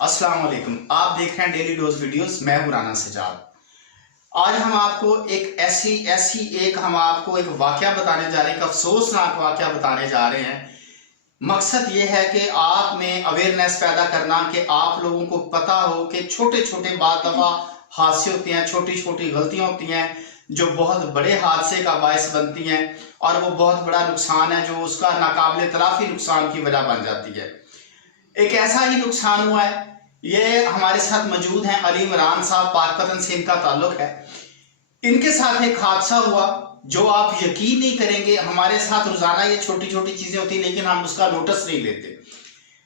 السلام علیکم، آپ دیکھ رہے ہیں ڈیلی ڈوز ویڈیوز. میں ہوں رانا سجاد. آج ہم آپ کو ایک واقعہ بتانے جا رہے ہیں، ایک افسوسناک واقعہ بتانے جا رہے ہیں. مقصد یہ ہے کہ آپ میں اویئرنیس پیدا کرنا، کہ آپ لوگوں کو پتہ ہو کہ چھوٹے چھوٹے بعض دفعہ حادثے ہوتے ہیں، چھوٹی چھوٹی غلطیاں ہوتی ہیں جو بہت بڑے حادثے کا باعث بنتی ہیں، اور وہ بہت بڑا نقصان ہے جو اس کا ناقابل تلافی نقصان کی وجہ بن جاتی ہے. ایک ایسا ہی نقصان ہوا ہے. یہ ہمارے ساتھ موجود ہیں علی عمران صاحب، پاکپتن سے ان کا تعلق ہے. ان کے ساتھ ایک حادثہ ہوا جو آپ یقین نہیں کریں گے. ہمارے ساتھ روزانہ یہ چھوٹی چھوٹی چیزیں ہوتی ہیں لیکن ہم اس کا نوٹس نہیں لیتے.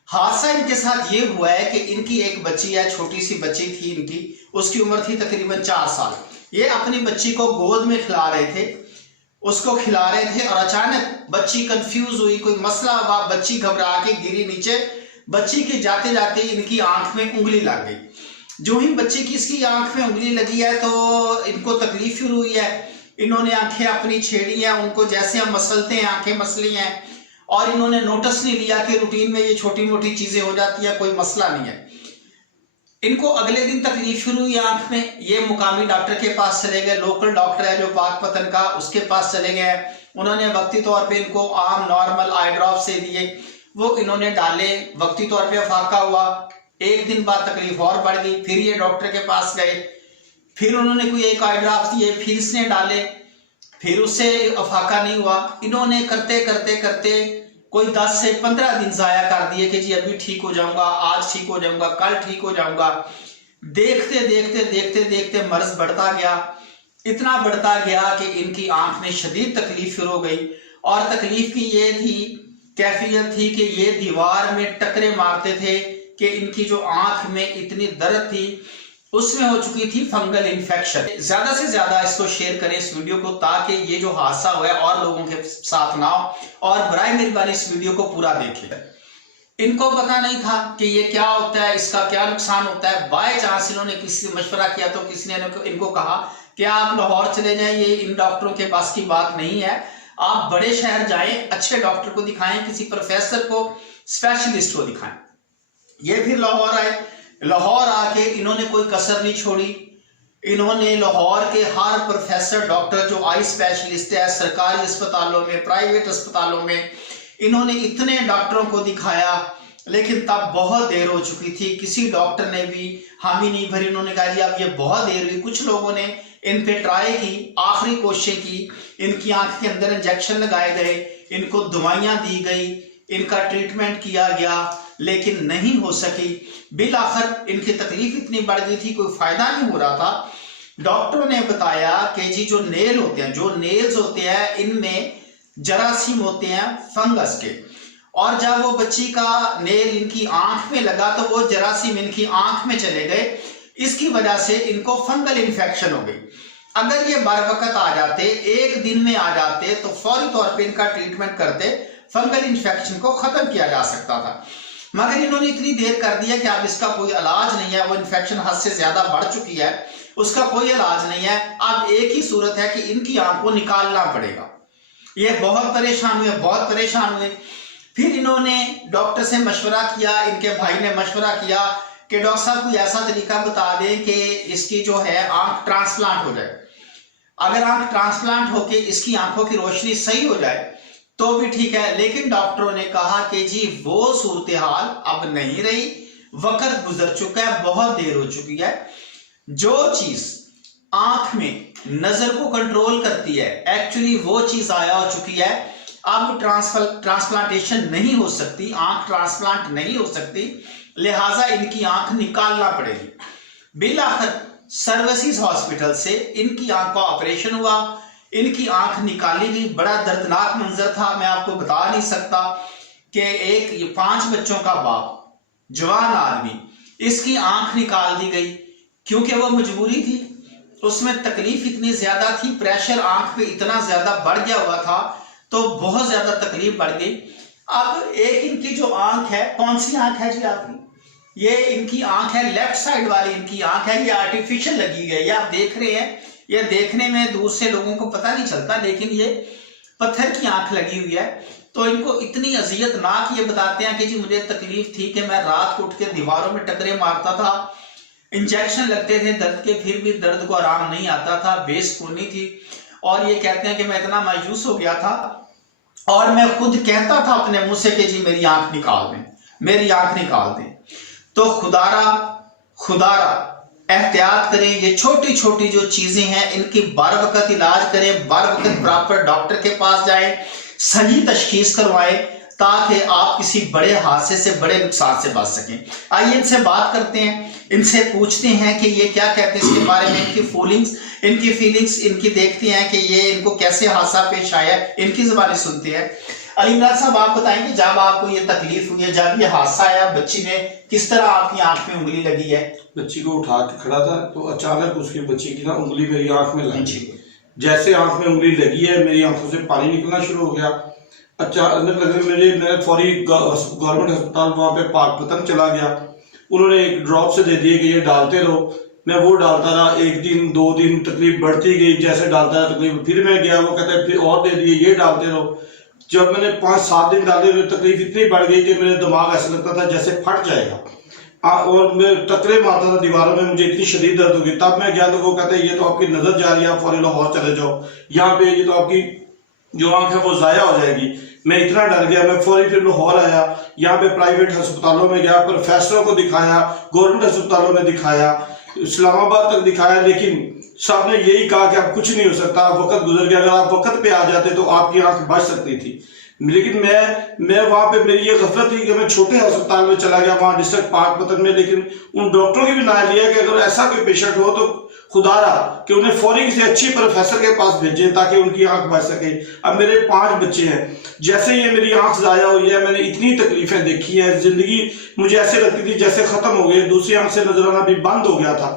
حادثہ ان کے ساتھ یہ ہوا ہے کہ ان کی ایک بچی ہے، چھوٹی سی بچی تھی ان کی، اس کی عمر تھی تقریباً 4 سال. یہ اپنی بچی کو گود میں کھلا رہے تھے، اس کو کھلا رہے تھے، اور اچانک بچی کنفیوز ہوئی، کوئی مسئلہ ہوا، بچی گھبرا کے گری نیچے. بچی کی جاتے جاتے ان کی آنکھ میں انگلی لگ گئی. جو ہی بچی کی اس کی آنکھ میں انگلی لگی ہے تو ان کو تکلیف شروع ہوئی ہے. انہوں نے آنکھیں اپنی چھیڑی ہیں، ان کو جیسے ہم مسلتے ہیں آنکھیں مسلی ہیں، اور انہوں نے نوٹس نہیں لیا کہ روٹین میں یہ چھوٹی موٹی چیزیں ہو جاتی ہیں، کوئی مسئلہ نہیں ہے. ان کو اگلے دن تکلیف شروع ہوئی آنکھ میں. یہ مقامی ڈاکٹر کے پاس چلے گئے، لوکل ڈاکٹر ہے جو پاکپتن کا، اس کے پاس چلے گئے. انہوں نے وقتی طور پہ ان کو عام نارمل آئی ڈراپ سے دیے، وہ انہوں نے ڈالے. وقتی طور پہ افاقہ ہوا. ایک دن بعد تکلیف اور بڑھ گئی، پھر یہ ڈاکٹر کے پاس گئے، پھر انہوں نے کوئی ایک آئی ڈراپ دیے، پھر اس نے ڈالے، پھر اس سے افاقہ نہیں ہوا. انہوں نے کرتے کرتے کرتے کوئی 10 سے 15 دن ضائع کر دیے کہ جی ابھی ٹھیک ہو جاؤں گا، آج ٹھیک ہو جاؤں گا، کل ٹھیک ہو جاؤں گا. دیکھتے دیکھتے دیکھتے دیکھتے مرض بڑھتا گیا، اتنا بڑھتا گیا کہ ان کی آنکھ میں شدید تکلیف شروع ہو گئی. اور تکلیف کی یہ تھی، کیفیت تھی کہ یہ دیوار میں ٹکرے مارتے تھے کہ ان کی جو آنکھ میں اتنی درد تھی اس میں ہو چکی تھی فنگل انفیکشن. زیادہ سے زیادہ اس کو شیئر کریں اس ویڈیو کو، تاکہ یہ جو حادثہ ہوا ہے اور لوگوں کے ساتھ نہ ہو، اور برائے مہربانی اس ویڈیو کو پورا دیکھیں. ان کو پتہ نہیں تھا کہ یہ کیا ہوتا ہے، اس کا کیا نقصان ہوتا ہے. بائی چانس انہوں نے کسی سے مشورہ کیا تو کسی نے ان کو کہا کہ آپ لاہور چلے جائیں، یہ ان ڈاکٹروں کے پاس کی بات نہیں ہے، آپ بڑے شہر جائیں، اچھے ڈاکٹر کو دکھائیں، کسی پروفیسر کو، اسپیشلسٹ کو دکھائیں. یہ پھر لاہور آئے. لاہور آ کے انہوں نے کوئی کسر نہیں چھوڑی. انہوں نے لاہور کے ہر پروفیسر ڈاکٹر جو آئی اسپیشلسٹ ہے، سرکاری اسپتالوں میں، پرائیویٹ اسپتالوں میں، انہوں نے اتنے ڈاکٹروں کو دکھایا، لیکن تب بہت دیر ہو چکی تھی. کسی ڈاکٹر نے بھی حامی نہیں بھری. انہوں نے کہا جی اب یہ بہت دیر ہوئی. کچھ لوگوں نے ان پہ ٹرائی کی، آخری کوششیں کی. ان کی آنکھ کے اندر انجیکشن لگائے گئے، ان کو دوائیاں دی گئی، ان کا ٹریٹمنٹ کیا گیا، لیکن نہیں ہو سکی. بالآخر ان کی تکلیف اتنی بڑھ گئی تھی، کوئی فائدہ نہیں ہو رہا تھا. ڈاکٹروں نے بتایا کہ جی جو نیل ہوتے ہیں، جو نیلز ہوتے ہیں، ان میں جراثیم ہوتے ہیں فنگس کے، اور جب وہ بچی کا نیل ان کی آنکھ میں لگا تو وہ جراثیم ان کی آنکھ میں چلے گئے. اس کی وجہ سے ان کو فنگل انفیکشن ہو گئی. اگر یہ بر وقت آ جاتے، ایک دن میں آ جاتے، تو فوری طور پہ ان کا ٹریٹمنٹ کرتے، فنگل انفیکشن کو ختم کیا جا سکتا تھا. مگر انہوں نے اتنی دیر کر دیا کہ اب اس کا کوئی علاج نہیں ہے، وہ انفیکشن حد سے زیادہ بڑھ چکی ہے، اس کا کوئی علاج نہیں ہے. اب ایک ہی صورت ہے کہ ان کی آنکھ کو نکالنا پڑے گا. یہ بہت پریشان ہوئے، بہت پریشان ہوئے. پھر انہوں نے ڈاکٹر سے مشورہ کیا، ان کے بھائی نے مشورہ کیا کہ ڈاکٹر صاحب کوئی ایسا طریقہ بتا دیں کہ اس کی جو ہے آنکھ ٹرانسپلانٹ ہو جائے. اگر آنکھ ٹرانسپلانٹ ہو کے اس کی آنکھوں کی روشنی صحیح ہو جائے تو بھی ٹھیک ہے. لیکن ڈاکٹروں نے کہا کہ جی وہ صورتحال اب نہیں رہی، وقت گزر چکا ہے، بہت دیر ہو چکی ہے. جو چیز آنکھ میں نظر کو کنٹرول کرتی ہے، ایکچولی وہ چیز آیا ہو چکی ہے. اب ٹرانسپلانٹیشن نہیں ہو سکتی، آنکھ ٹرانسپلانٹ نہیں ہو سکتی، لہٰذا ان کی آنکھ نکالنا پڑے گی. بالآخر سروسز ہاسپٹل سے ان کی آنکھ کا آپریشن ہوا، ان کی آنکھ نکالی گئی. بڑا دردناک منظر تھا، میں آپ کو بتا نہیں سکتا کہ ایک 5 بچوں کا باپ، جوان آدمی، اس کی آنکھ نکال دی گئی کیونکہ وہ مجبوری تھی. اس میں تکلیف اتنی زیادہ تھی، پریشر آنکھ پہ اتنا زیادہ بڑھ گیا ہوا تھا تو بہت زیادہ تکلیف بڑھ گئی. اب ایک ان کی جو آنکھ ہے، کون سی آنکھ ہے جی آپ کی؟ یہ ان کی آنکھ ہے، لیفٹ سائیڈ والی ان کی آنکھ ہے. یہ آرٹیفیشل لگی گئی ہے، آپ دیکھ رہے ہیں. یہ دیکھنے میں دور سے لوگوں کو پتہ نہیں چلتا، لیکن یہ پتھر کی آنکھ لگی ہوئی ہے. تو ان کو اتنی اذیت ناک یہ بتاتے ہیں کہ جی مجھے تکلیف تھی کہ میں رات کو اٹھ کے دیواروں میں ٹکرے مارتا تھا، انجیکشن لگتے تھے درد کے، پھر بھی درد کو آرام نہیں آتا تھا، بے سکونی تھی، اور یہ کہتے ہیں کہ میں اتنا مایوس ہو گیا تھا اور میں خود کہتا تھا اپنے منہ سے کہ جی میری آنکھ نکال دیں، میری آنکھ نکال دیں۔ تو خدارا احتیاط کریں، یہ چھوٹی چھوٹی جو چیزیں ہیں ان کی بر وقت علاج کریں، بر وقت پراپر ڈاکٹر کے پاس جائیں، صحیح تشخیص کروائیں تاکہ آپ کسی بڑے حادثے سے، بڑے نقصان سے بچ سکیں۔ آئیے ان سے بات کرتے ہیں، ان سے پوچھتے ہیں کہ یہ کیا کہتے ہیں اس کے بارے میں، ان کی فیلنگز ان کی دیکھتے ہیں کہ یہ ان کو کیسے حادثہ پیش آیا ہے، ان کی زبانی سنتے ہیں۔ علی عمران صاحب آپ بتائیں گے جب آپ کو یہ تکلیف ہوئی ہے، جب یہ حادثہ آیا، بچی نے کس طرح آپ کی آنکھ میں انگلی لگی ہے؟ بچی کو اٹھا کے کھڑا تھا تو اچانک اس کی بچی کی نا انگلی میری آنکھ میں لگی، جیسے آنکھ میں انگلی لگی ہے میری آنکھوں سے پانی نکلنا شروع ہو گیا۔ اچانک لگے میں فوری گورنمنٹ ہسپتال وہاں پہ پاک پتن چلا گیا، انہوں نے ایک ڈراپ سے دے دیے کہ یہ ڈالتے رہو، میں وہ ڈالتا رہا، ایک دن 2 دن تکلیف بڑھتی گئی، جیسے ڈالتا رہا تکلیف، پھر میں گیا، وہ کہتا ہے پھر اور دے دیے، یہ ڈالتے رہو۔ جب میں نے 5-7 دن ڈالے تکلیف اتنی بڑھ گئی کہ میرے دماغ ایسا لگتا تھا جیسے پھٹ جائے گا، اور میں ٹکرے مارتا تھا دیواروں میں، مجھے اتنی شدید درد ہو گئی۔ تب میں گیا تو وہ کہتے ہیں یہ تو آپ کی نظر جا رہی ہے، آپ فوری لاہور چلے جاؤ، یہاں پہ یہ تو آپ کی جو آنکھ ہے وہ ضائع ہو جائے گی۔ میں اتنا ڈر گیا، میں فوری پھر لاہور آیا، یہاں پہ پرائیویٹ ہسپتالوں میں گیا، پروفیسروں کو دکھایا، گورنمنٹ ہسپتالوں میں دکھایا، اسلام آباد تک دکھایا، لیکن سب نے یہی کہا کہ اب کچھ نہیں ہو سکتا، وقت گزر گیا، اگر آپ وقت پہ آ جاتے تو آپ کی آنکھ بچ سکتی تھی۔ لیکن میں وہاں پہ میری یہ غفلت تھی کہ میں چھوٹے ہسپتال میں چلا گیا، وہاں ڈسٹرکٹ پاک پتن میں، لیکن ان ڈاکٹروں کی بھی نہ لیا کہ اگر ایسا کوئی پیشنٹ ہو تو خدا رہا کہ انہیں فوری کسی اچھی پروفیسر کے پاس بھیجیں تاکہ ان کی آنکھ بچ سکے۔ اب میرے 5 بچے ہیں، جیسے یہ میری آنکھ ضائع ہوئی ہے، میں نے اتنی تکلیفیں دیکھی ہیں، زندگی مجھے ایسے لگتی تھی جیسے ختم ہو گئی، دوسری آنکھ سے نظر آنا بھی بند ہو گیا تھا۔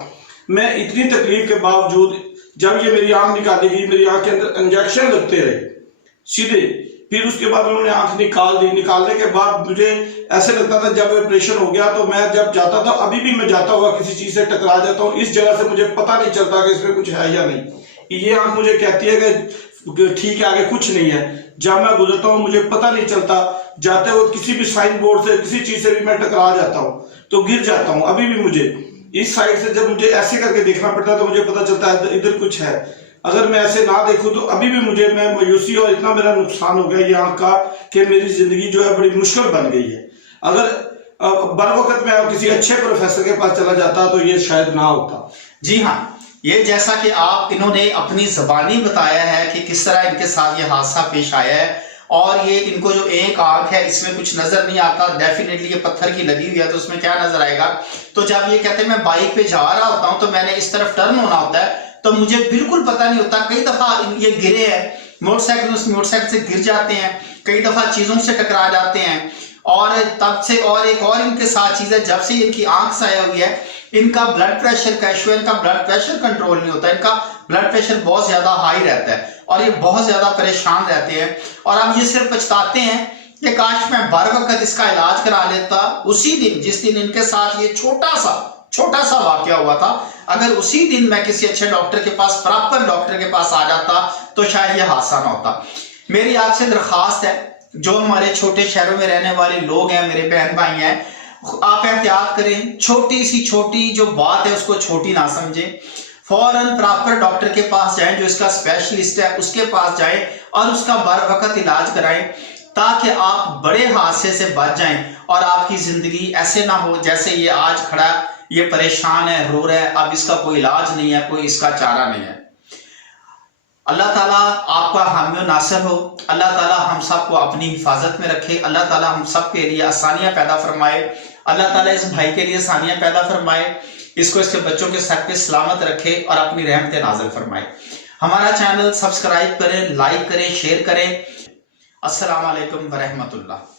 میں اتنی تکلیف کے باوجود جب یہ میری آنکھ نکالی گئی، میری آنکھ کے اندر انجیکشن لگتے رہے سیدھے، پھر اس کے بعد انہوں نے آنکھ نکال دی۔ نکالنے کے بعد مجھے ایسے لگتا تھا جب آپریشن ہو گیا تو میں جب جاتا تھا، ابھی بھی میں جاتا ہوا کسی چیز سے ٹکرا جاتا ہوں، اس جگہ سے مجھے پتہ نہیں چلتا کہ اس میں کچھ ہے یا نہیں۔ یہ آنکھ مجھے کہتی ہے کہ ٹھیک ہے آگے کچھ نہیں ہے، جب میں گزرتا ہوں مجھے پتہ نہیں چلتا، جاتے ہوئے کسی بھی سائن بورڈ سے کسی چیز سے بھی میں ٹکرا جاتا ہوں تو گر جاتا ہوں۔ ابھی بھی مجھے اس سائڈ سے جب مجھے ایسے کر کے دیکھنا پڑتا ہے تو مجھے پتہ چلتا ہے ادھر کچھ ہے، اگر میں ایسے نہ دیکھوں تو ابھی بھی میں مایوسی، اور اتنا میرا نقصان ہو گیا یہ آنکھ کا کہ میری زندگی جو ہے بڑی مشکل بن گئی ہے۔ اگر بر وقت میں کسی اچھے پروفیسر کے پاس چلا جاتا تو یہ شاید نہ ہوتا۔ جی ہاں، یہ جیسا کہ انہوں نے اپنی زبانی بتایا ہے کہ کس طرح ان کے ساتھ یہ حادثہ پیش آیا ہے، اور یہ ان کو جو ایک آنکھ ہے اس میں کچھ نظر نہیں آتا، ڈیفینیٹلی یہ پتھر کی لگی ہوئی ہے تو اس میں کیا نظر آئے گا۔ تو جب یہ کہتے ہیں میں بائک پہ جا رہا ہوتا ہوں تو میں نے اس طرف ٹرن ہونا ہوتا ہے تو مجھے بالکل پتہ نہیں ہوتا، کئی دفعہ یہ گرے ہیں، موٹر سائیکل سے گر جاتے ہیں، کئی دفعہ چیزوں سے ٹکرا جاتے ہیں، اور تب سے اور ایک اور ان کے ساتھ چیز ہے، جب سے ان کی آنکھ ضائع ہوئی ہے ان کا بلڈ پریشر کا ایشو ہے، ان کا بلڈ پریشر کنٹرول نہیں ہوتا، ان کا بلڈ پریشر بہت زیادہ ہائی رہتا ہے اور یہ بہت زیادہ پریشان رہتے ہیں، اور اب یہ صرف پچھتاتے ہیں کہ کاش میں بر وقت اس کا علاج کرا لیتا، اسی دن جس دن ان کے ساتھ یہ چھوٹا سا واقعہ ہوا تھا، اگر اسی دن میں کسی اچھے ڈاکٹر کے پاس، پراپر ڈاکٹر کے پاس آ جاتا تو شاید یہ حادثہ نہ ہوتا۔ میری آپ سے درخواست ہے، جو ہمارے چھوٹے شہروں میں رہنے والے لوگ ہیں، میرے بہن بھائی ہیں، آپ احتیاط کریں، چھوٹی جو بات ہے اس کو چھوٹی نہ سمجھیں، فوراً پراپر ڈاکٹر کے پاس جائیں جو اس کا اسپیشلسٹ ہے، اس کے پاس جائیں اور اس کا بر وقت علاج کرائیں تاکہ آپ بڑے حادثے سے بچ جائیں اور آپ کی زندگی ایسے نہ ہو جیسے یہ آج کھڑا ہے، یہ پریشان ہے، رو رہا ہے، اب اس کا کوئی علاج نہیں ہے، کوئی اس کا چارہ نہیں ہے۔ اللہ تعالیٰ آپ کا حامی و ناصر ہو، اللہ تعالیٰ ہم سب کو اپنی حفاظت میں رکھے، اللہ تعالیٰ ہم سب کے لیے آسانیاں پیدا فرمائے، اللہ تعالیٰ اس بھائی کے لیے آسانیاں پیدا فرمائے، اس کو اس کے بچوں کے سر پہ سلامت رکھے اور اپنی رحمت نازل فرمائے۔ ہمارا چینل سبسکرائب کریں، لائک کریں، شیئر کریں۔ السلام علیکم ورحمۃ اللہ۔